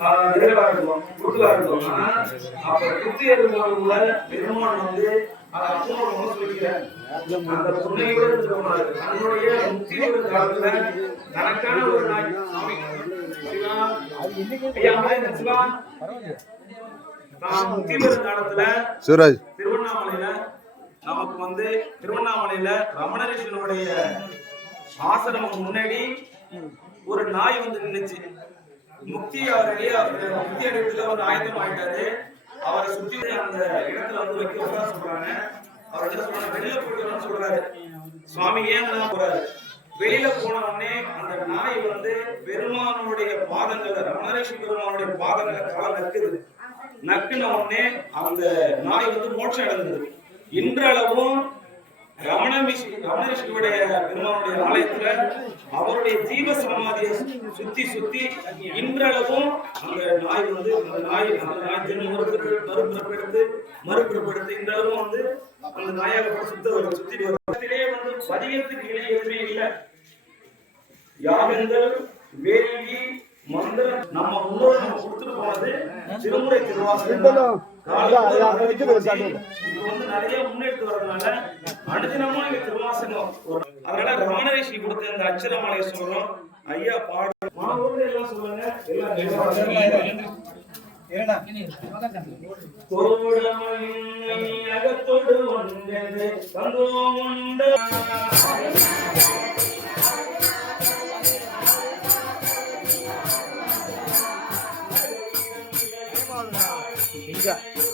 நிறைவா இருக்கும் குருத்தலா இருக்கும். ஆனா அப்ப குத்தி எடுக்கிறவங்கள பெருமான் வந்து அர்ச்சனோட மனசு வைக்கிறார். அந்த துணையோடு இருக்கக்கூடாது. தன்னுடைய முக்தியோட காலத்துல தனக்கான ஒரு நாய் சாமி சிவா ஐயா சிவா நான் முக்தி பெறும் காலத்துல சிவராஜ் திருவண்ணாமலையில நமக்கு வந்து திருவண்ணாமலையில ரமண ரிஷியனுடைய ஆசிரமம் முன்னாடி ஒரு நாய் வந்து நின்னுச்சு. முக்தி முக்தி அடையத்துல ஒரு ஆயுதம் ஆயிட்டாரு. அவரை சுத்தி அந்த இடத்துல வந்து வைக்க சொல்றாங்க. அவர் என்ன சொல்றாங்க, வெளியில போயிட்டு சொல்றாரு. சுவாமி ஏன் போறாரு? வெளியில போன உடனே அந்த நாய் வந்து பெருமானுடைய பாதங்களை ரமணரிஷி பெருமானுடைய பாதங்களை கால நக்குது. நக்குன உடனே அந்த நாய் வந்து மோட்சம் அடைந்தது. இன்றளவும் ரமணரிஷியுடைய பெருமானுடைய ஆலயத்துல அவருடைய ஜீவ சமாதியை சுத்தி சுத்தி இன்றளவும் அந்த நாய் வந்து அந்த நாய் மறுபிறப்பெடுத்து இன்றளவும் வந்து அந்த நாயாக சுத்தி வந்து பதியத்துக்கு இணை எதுவுமே இல்லை. யாகங்கள் வேள்வி மந்திரம் நம்ம முன்னோர் நம்ம கொடுத்துட்டு போனது திருமுறை திருவாசகம் நிறைய முன்னெடுத்து வர்றதுனால அனுதினமா இங்க திருவாசகம். அதனால ரமணரிஷி கொடுத்த இந்த அச்சரமாலையை சொல்றோம். ஐயா பாடு எல்லாம் சொல்லுங்க. அகத்தோடு ஒன்றது Yeah.